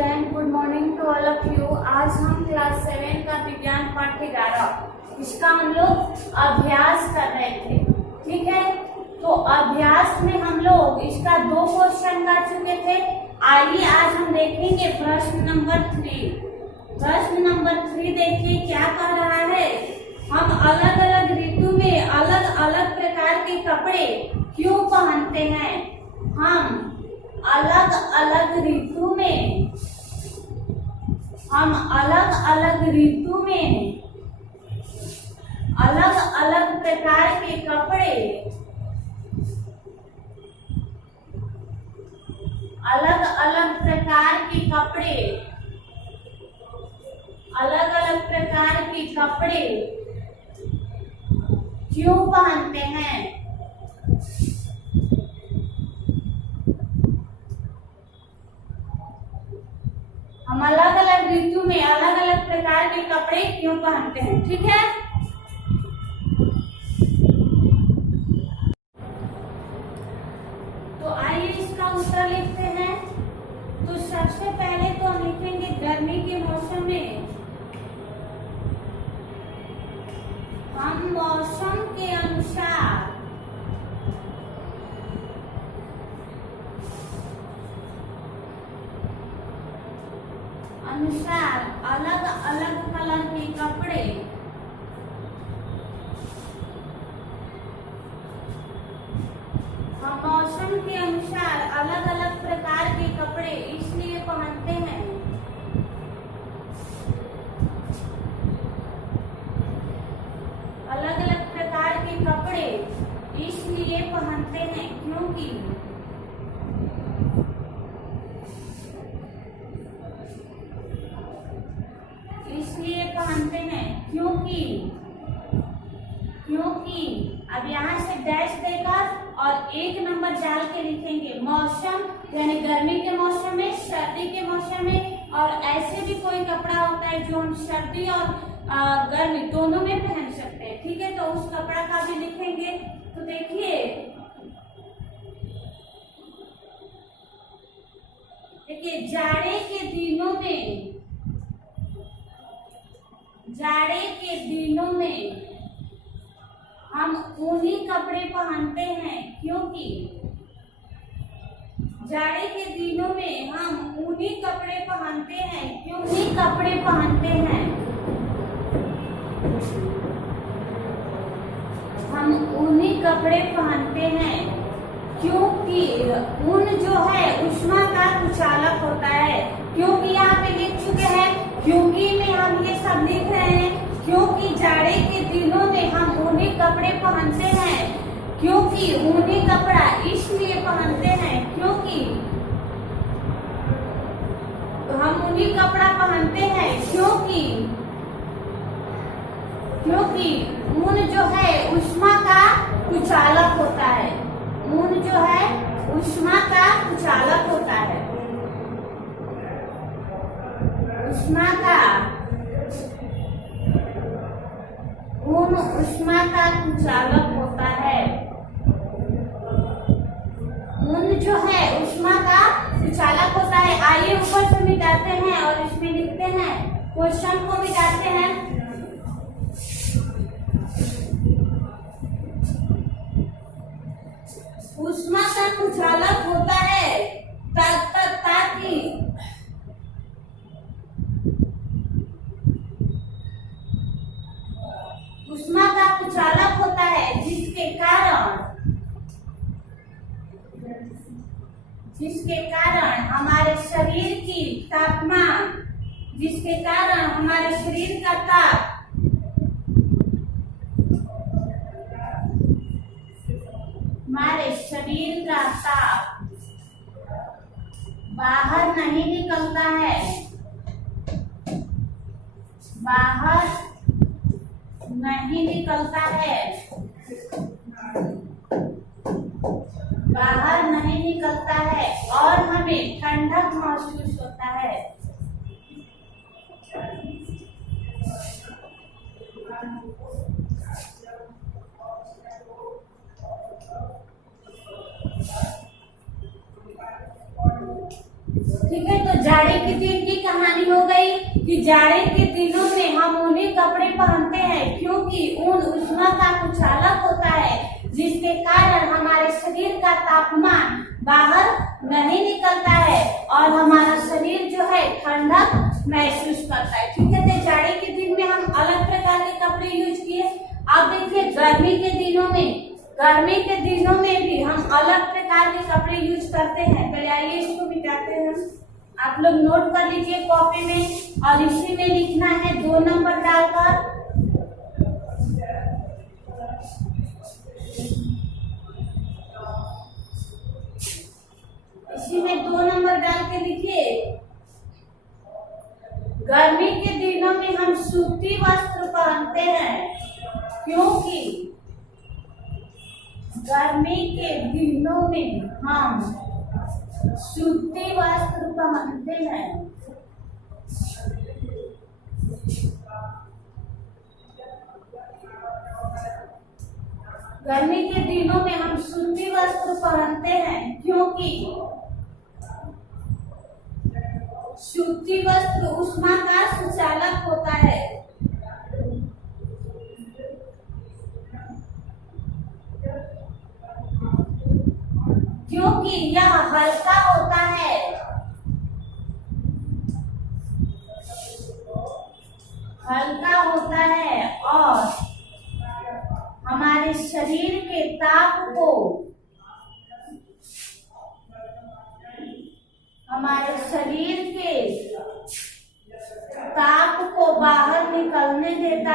Student, good morning to all of you. आज हम class 7 का विज्ञान पाठ 11 इसका हम लोग अभ्यास कर रहे थे। ठीक है, तो अभ्यास में हम लोग इसका 2 क्वेश्चन कर चुके थे। आइए आज हम देखेंगे प्रश्न नंबर 3। प्रश्न नंबर 3 देखिए क्या कह रहा है। हम अलग अलग ऋतु में अलग अलग प्रकार के कपड़े क्यों पहनते हैं। हम अलग अलग ऋतु में अलग अलग प्रकार के कपड़े अलग अलग प्रकार के कपड़े क्यों पहनते हैं। हम अलग अलग ऋतु में अलग अलग प्रकार के कपड़े क्यों पहनते हैं। ठीक है, तो आइए इसका उत्तर लिखते हैं। तो सबसे पहले तो हम लिखेंगे गर्मी के मौसम में हम मौसम के अनुसार अलग अलग कलर के कपड़े हम मौसम के अनुसार अलग अलग प्रकार के कपड़े इसलिए पहनते हैं अलग अलग प्रकार के कपड़े इसलिए पहनते हैं क्योंकि अब यहाँ से डैश देकर और 1 नंबर डाल के लिखेंगे। मौसम यानी गर्मी के मौसम में, सर्दी के मौसम में, और ऐसे भी कोई कपड़ा होता है जो हम सर्दी और गर्मी दोनों में पहन सकते हैं। ठीक है, तो उस कपड़ा का भी लिखेंगे। तो देखिए जाड़े के दिनों में हम ऊनी कपड़े पहनते हैं क्योंकि जाड़े के दिनों में हम ऊनी कपड़े पहनते हैं हम ऊनी कपड़े पहनते हैं क्योंकि ऊन जो है ऊष्मा का कुचालक होता है। क्योंकि यहाँ पे लिख चुके हैं, क्योंकि में हम ये सब लिख रहे हैं। क्योंकि जाड़े के दिनों में हम ऊनी कपड़े पहनते हैं, क्योंकि ऊनी कपड़ा इसलिए पहनते हैं क्योंकि हम ऊनी कपड़ा पहनते हैं क्योंकि ऊन जो है ऊष्मा का कुचालक होता है। ऊन जो है ऊष्मा का कुचालक होता है। ऊन ऊष्मा का कुचालक होता है। ऊन जो है ऊष्मा का कुचालक होता है। आइए ऊपर से मिटाते हैं और इसमें लिखते हैं, क्वेश्चन को मिटाते हैं। ऊष्मा का कुचालक होता है ताकि ऊष्मा का कुचालक होता है जिसके कारण हमारे शरीर की तापमान, जिसके कारण हमारे शरीर का ताप बाहर नहीं निकलता है, और हमें ठंडक महसूस होता है। ठीक है, तो जाड़े के दिन की कहानी हो गई कि जाड़े के दिनों में हम ऊनी कपड़े पहनते हैं क्योंकि ऊन ऊष्मा का कुचालक होता है, जिसके कारण हमारे शरीर का तापमान बाहर नहीं निकलता है और हमारा शरीर जो है ठंडक महसूस करता है। ठीक है, तो जाड़े के दिन में हम अलग प्रकार के कपड़े यूज किए। अब देखिए गर्मी के दिनों में भी हम अलग प्रकार के कपड़े यूज करते हैं। पहले आइए इसको मिटाते हैं। आप लोग नोट कर लीजिए कॉपी में और इसी में लिखना है 2 नंबर डालकर। इसी में 2 नंबर डाल के लिखिए। गर्मी के दिनों में हम सूती वस्त्र पहनते हैं क्योंकि गर्मी के दिनों में हम सूती वस्त्र पहनते हैं गर्मी के दिनों में हम सूती वस्त्र पहनते हैं क्योंकि सूती वस्त्र ऊष्मा का सुचालक होता है। क्योंकि यह हल्का होता है, और हमारे शरीर के ताप को बाहर निकलने देता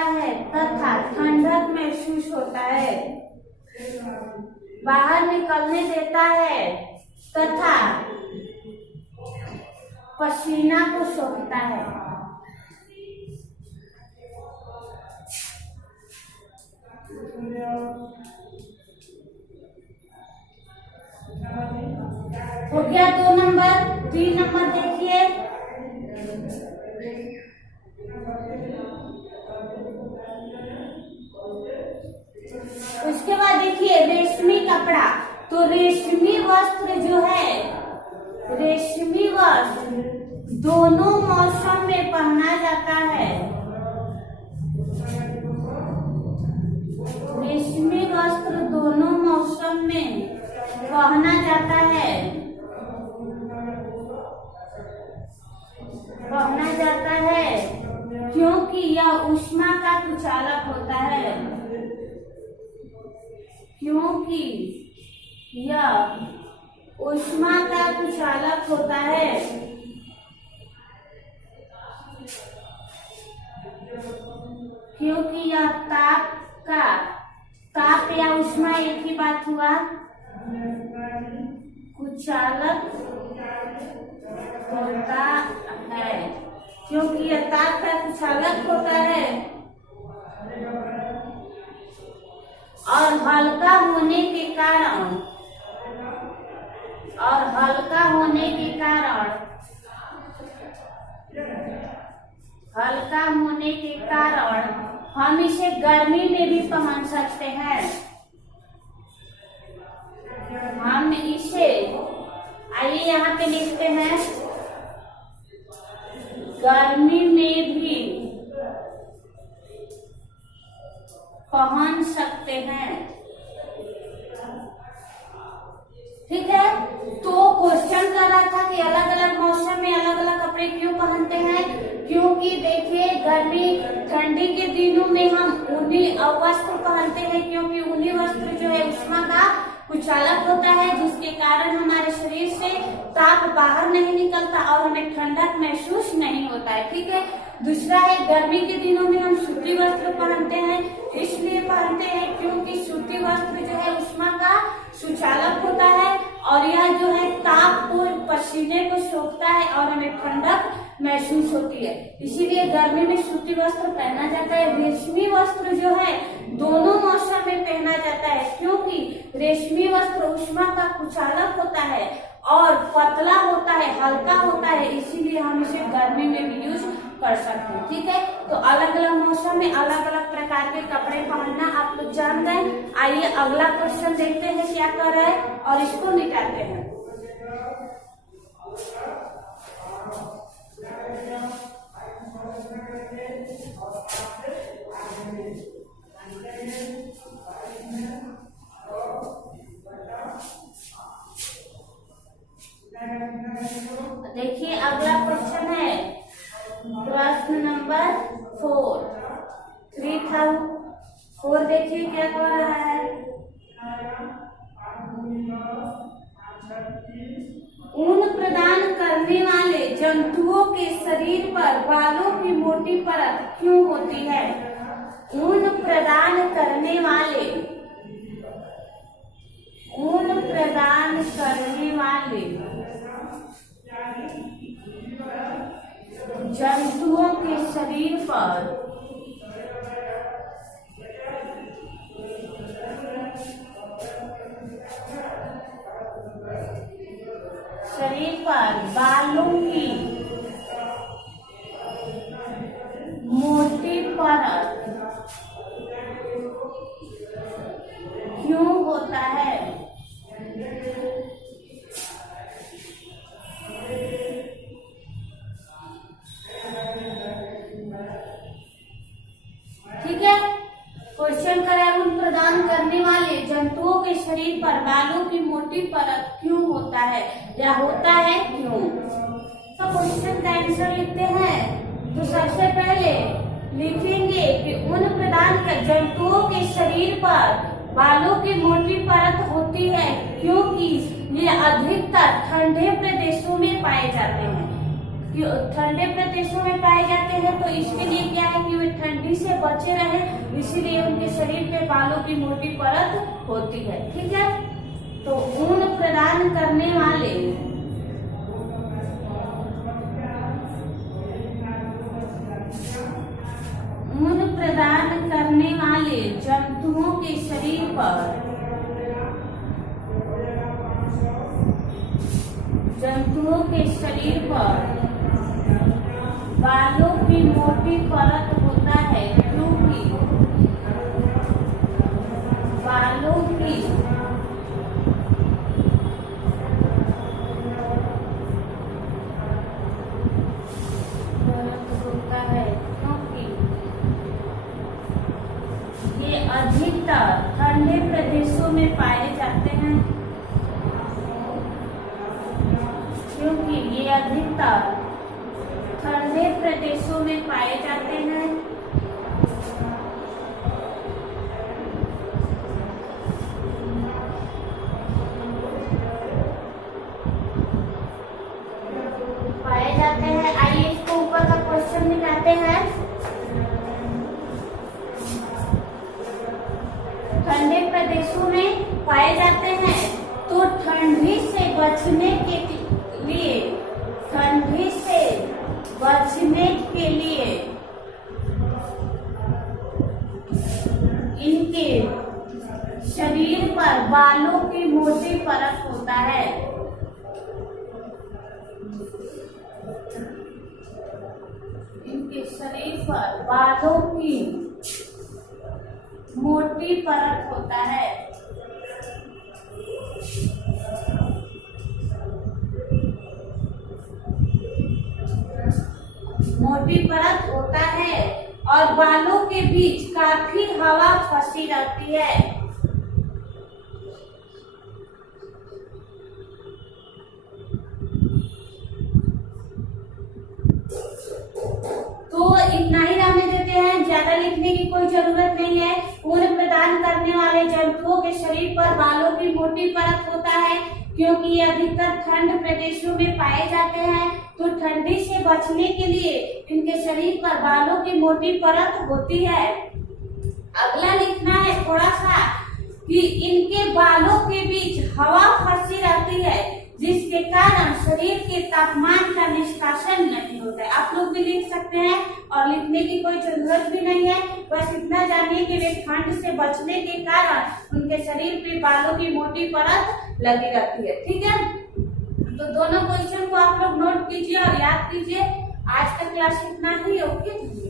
है। तथा ठंडक महसूस होता है। तथा पसीना को सोखता है। हो गया 2 नंबर। 3 नंबर देखिए। उसके बाद देखिए रेशमी कपड़ा। तो रेशमी वस्त्र दोनों मौसम में पहना जाता है। रेशमी वस्त्र दोनों मौसम में पहना जाता है क्योंकि यह ऊष्मा का कुचालक होता है। क्योंकि यह ताप या ऊष्मा एक ही बात हुआ, कुचालक होता है। क्योंकि यह ताप का कुचालक होता है और हल्का होने के कारण हम इसे गर्मी में भी पहन सकते हैं। हम इसे आइए यहाँ पे लिखते हैं, गर्मी में भी पहन सकते हैं। ठीक है, तो क्वेश्चन कर रहा था कि अलग अलग मौसम में अलग अलग कपड़े क्यों पहनते हैं। क्योंकि देखिए ठंडी के दिनों में हम ऊनी वस्त्र पहनते हैं क्योंकि ऊनी वस्त्र जो है ऊष्मा का कुचालक होता है, जिसके कारण हमारे शरीर से ताप बाहर नहीं निकलता और हमें ठंडक महसूस नहीं होता है। ठीक है, दूसरा है गर्मी के दिनों में हम सूती वस्त्र पहनते हैं। इसलिए पहनते हैं क्योंकि सूती वस्त्र जो है ऊष्मा का सुचालक होता है और यह जो है ताप को पसीने को सोखता है और हमें ठंडक महसूस होती है। इसीलिए गर्मी में सूती वस्त्र पहना जाता है। रेशमी वस्त्र जो है दोनों मौसम में पहना जाता है क्योंकि रेशमी वस्त्र ऊष्मा का कुचालक होता है और पतला होता है, हल्का होता है, इसीलिए हम इसे गर्मी में भी यूज कर सकते हैं। ठीक है, तो अलग अलग मौसम में अलग अलग प्रकार के कपड़े पहनना आप लोग जान गए। आइए अगला क्वेश्चन देखते हैं क्या कर रहा है और इसको निकालते हैं। देखिए अगला क्वेश्चन है प्रश्न नंबर 4। 3 था 4, देखिए क्या कर रहा है। ऊन प्रदान करने वाले जंतुओं के शरीर पर बालों की मोटी परत क्यों होती है? ऊन प्रदान करने वाले जंतुओं के शरीर पर बालों की मोटी परत क्यों होता है? ठीक है, क्वेश्चन करा है ऊन प्रदान करने वाले जंतुओं के शरीर पर बालों की मोटी परत क्यों होता है या होता है क्यों? तो क्वेश्चन का आंसर लिखते हैं। तो सबसे पहले लिखेंगे कि ऊन प्रदान कर जंतुओं के शरीर पर बालों की मोटी परत होती है क्योंकि ये अधिकतर ठंडे प्रदेशों में पाए जाते हैं। ठंडे प्रदेशों में पाए जाते हैं तो इसके लिए क्या है कि वे ठंडी से बचे रहे, इसीलिए उनके शरीर पे बालों की मोटी परत होती है। ठीक है, तो ऊन प्रदान करने वाले जंतुओं के शरीर पर बालों की मोटी परत होता है क्योंकि बालों की परत होता है क्योंकि ये अधिकतर ठंडे प्रदेशों में पाए जाते हैं। क्योंकि ये अधिकतर ठंडे प्रदेशों में पाए जाते हैं। आइए इसको ऊपर का क्वेश्चन निकालते हैं। ठंडे प्रदेशों में पाए जाते हैं तो ठंडी से बचने के लिए इनके शरीर पर बालों की मोटी परत होता है। इनके शरीर पर बालों की मोटी परत होता है। मोटी परत होता है और बालों के बीच काफी हवा फंसी रहती है। तो इतना ही रहने देते हैं, ज्यादा लिखने की कोई जरूरत नहीं है। ऊन प्रदान करने वाले जंतुओं के शरीर पर बालों की मोटी परत होता है क्योंकि ये अधिकतर ठंड प्रदेशों में पाए जाते हैं, तो ठंडी से बचने के लिए इनके शरीर पर बालों की मोटी परत होती है। अगला लिखना है थोड़ा सा कि इनके बालों के बीच हवा फंसी रहती है जिसके कारण शरीर के तापमान का निष्कासन नहीं होता है। आप लोग भी लिख सकते हैं और लिखने की कोई जरूरत भी नहीं है, बस इतना जानिए कि वे ठंड से बचने के कारण उनके शरीर पे बालों की मोटी परत लगी रहती है। ठीक है, तो दोनों क्वेश्चन को आप लोग नोट कीजिए और याद कीजिए। आज का क्लास इतना ही। ओके।